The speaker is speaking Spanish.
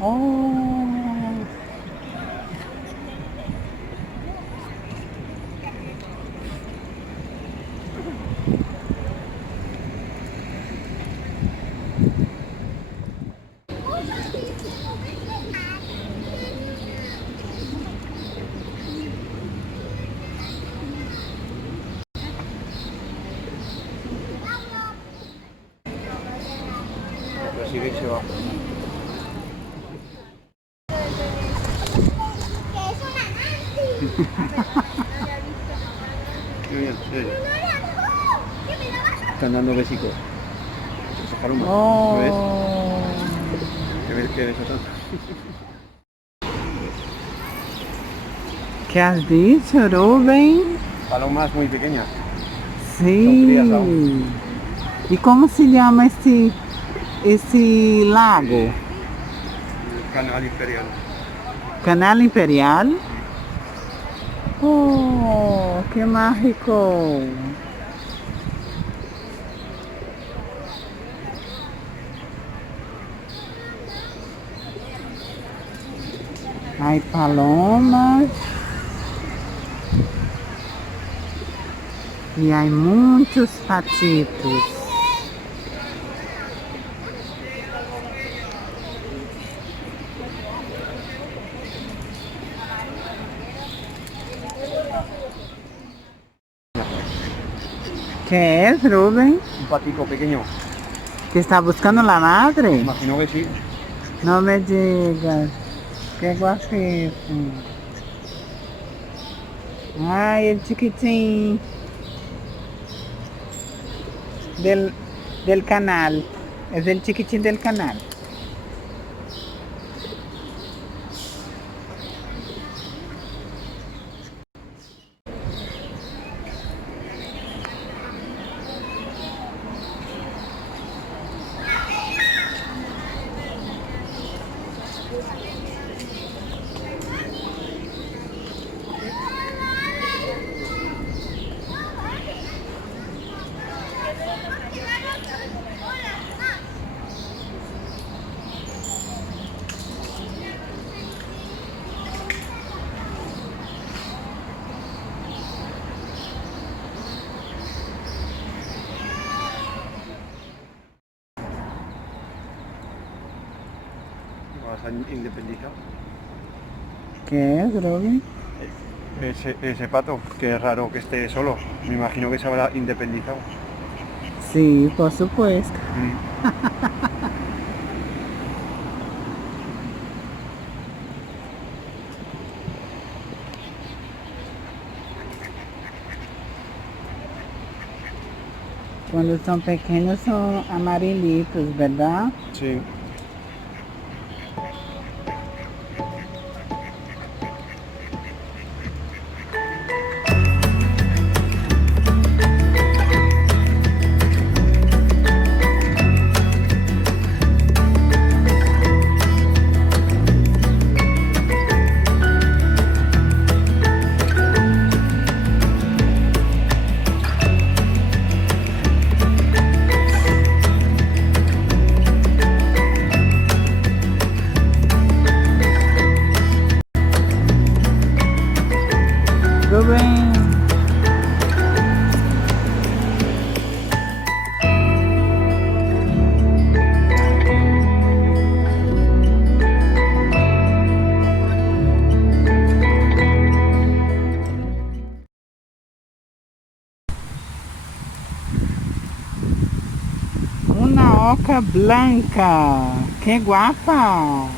Oh, Sigue y se va. Qué bien, sí. Están dando besicos. Sacaron más. ¿Lo ves? oh. ¿Qué ves que eso son? ¿Qué has dicho, Rubén? Palomas muy pequeñas. Son crías Sí. aún. ¿Y cómo se llama ese lago? El canal imperial. ¿Canal Imperial? Oh, qué mágico. Hay palomas y hay muchos patitos. ¿Qué es, Rubén? Un patico pequeño. ¿Que está buscando la madre? Imagino que sí. No me digas. Qué guapito. Ay, el chiquitín del, del canal. Es el chiquitín del canal. Ahora se han independizado. ¿Qué es, Robin? Ese pato, que es raro que esté solo. Me imagino que se habrá independizado. Sí, por supuesto. Cuando son pequeños son amarilitos, ¿verdad? Sí. Rubén. Una oca blanca. ¡Qué guapa!